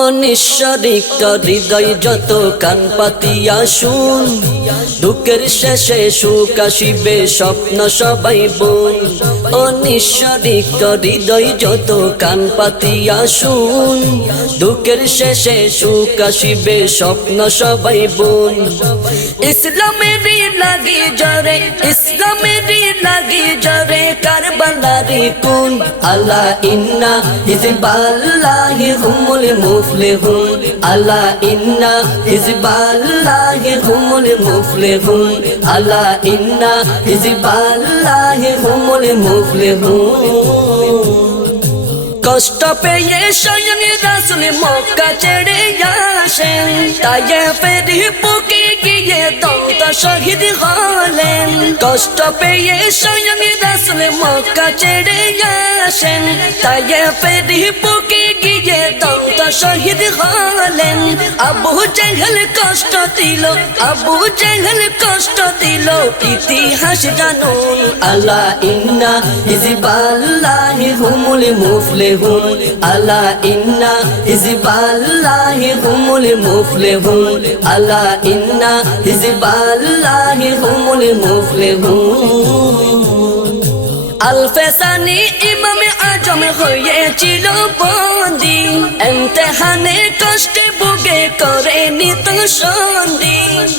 অনিশ্বরিত হৃদয় যত কান পাতিয়া শুন, দুঃখের শেষে সুখ আসিবে স্বপ্ন সবাই বোন। অনিশ্বরিত হৃদয় যত কান পাতিয়া শুন, দুঃখের শেষে সুখ আসিবে স্বপ্ন সবাই বোন। ইসলামেরই লাগি জরে, ইসলামেরই লাগি জরে কারবালারি কুন। আল্লাহ ইন্না হিজবাল্লাহি হুমুল মুফলিহুন, আল্লাহ ইন্না হিজবাল্লাহি হুমুল মুফলিহুন, আল্লাহ ইন্না হিজবাল্লাহি হুমুল মুফলিহুন। কষ্ট পেয়ে স্বয়ং রাসূল মক্কা ছেড়ে আসেন, তায়েফের বুকে গিয়ে দগ্ধ শহীদ হলেন। কষ্ট পেয়ে স্বয়ং রাসূল মক্কা ছেড়ে আসেন, তায়েফের বুকে গিয়ে দগ্ধ শহীদ হলেন। আবু জেহেল কষ্ট দিল, আবু জেহেল কষ্ট দিল, ইতিহাস জানুন। আল্লাহ ইন্না হিজবাল্লাহি হুমুল মুফলিহুন, আল্লাহ ইন্না হিজবাল্লাহি হুমুল মুফলিহুন, আল্লাহ ইন্না হিজবাল্লাহি হুমুল মুফলিহুন। আলফেসানি ইমামে আজম হয়েছিল বন্দি, ইমতিহানে কষ্টে ভোগে করে নিত সন্ধি।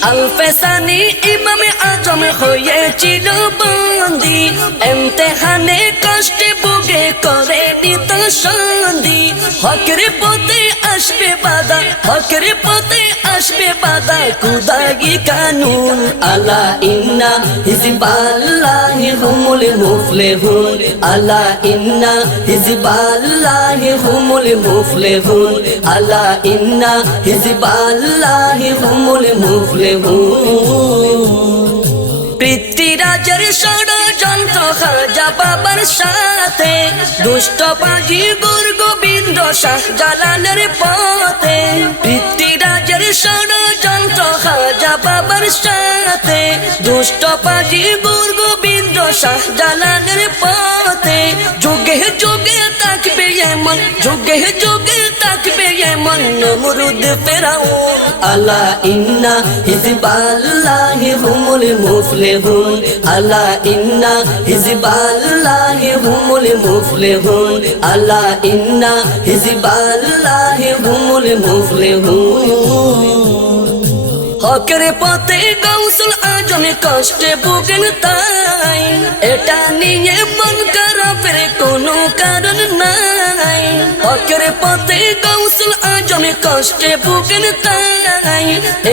আলফেসানি ইমামে আজম হয়েছিল বন্দি, ইমতিহানে কষ্টে ভোগে করে নিত সন্ধি। হকের পথে আসবে বাধা, হকের পথে আসবে বাধা, খুদাই কানুন। আল্লাহ ইন্না হিজবাল্লাহি হুমুল মুফলিহুন, আল্লাহ ইন্না হিজবাল্লাহি হুমুল মুফলিহুন, আল্লাহ ইন্না হিজবাল্লাহি হুমুল মুফলিহুন। পৃথ্বীরাজের ষড়যন্ত্র খাজা বাবার সাথে, দুষ্ট বাজি গুরু গোবিন্দ শাহজালালের পথে। পৃথ্বীরাজের ষড়যন্ত্র খাজা বাবার সাথে, দুষ্ট বাজি গুরু গোবিন্দ শাহজালালের পথে। যুগে যুগে থাকবে এমন, যুগে যুগে থাকবে এমন নমরুদ ফেরাউন। আল্লাহ ইন্না হিজবাল্লাহি হুমুল মুফলিহুন, আল্লাহ ইন্না হিজবাল্লাহি হুমুল মুফলিহুন, আল্লাহ ইন্না হিজবাল্লাহি হুমুল মুফলিহুন। হকের পথে গাউসুল আজম কষ্টে ভোগেন তাই, এটা নিয়ে মন খারাপের কোনো কারণ নাই। হকের পথে গাউসুল আজম কষ্টে ভোগেন তাই,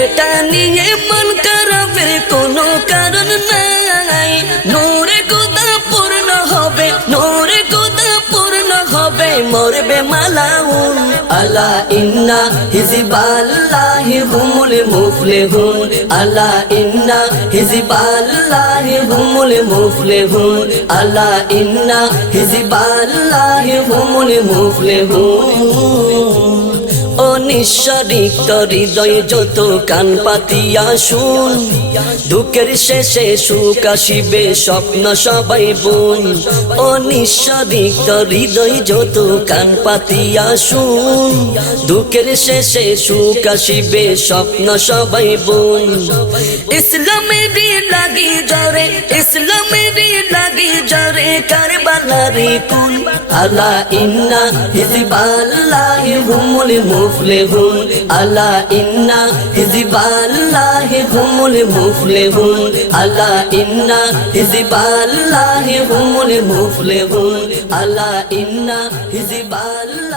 এটা নিয়ে মন খারাপের কোনো কারণ নাই। নূরে খোদা পূর্ণ হবে, নূরে খোদা পূর্ণ হবে, মরবে মালাউন। আল্লাহ ইন্না হিজবাল্লাহি হুমুল মুফলিহুন, আল্লাহ ইন্না হিজবাল্লাহি হুমুল মুফলিহুন, আল্লাহ ইন্না হিজবাল্লাহি হুমুল মুফলিহুন। অনিশ্বরিত হৃদয় যত কান পাতিয়া শুন, দুঃখের শেষে সুখ আসিবে স্বপ্ন সবাই বোন। অনিশ্বরিত হৃদয় যত কান পাতিয়া শুন, দুঃখের শেষে সুখ আসিবে স্বপ্ন সবাই বোন। ইসলামেরই লাগি জরে, ইসলামেরই লাগি জরে কারবালারি কুন। আল্লাহ ইন্না হিজবাল্লাহি হুমুল মুফলিহুন, আল্লাহ ইন্না হিজবাল্লাহি হুমুল মুফলিহুন, আল্লাহ ইন্না হিজবাল্লাহি হুমুল মুফলিহুন, আল্লাহ ইন্না হিজবাল্লাহি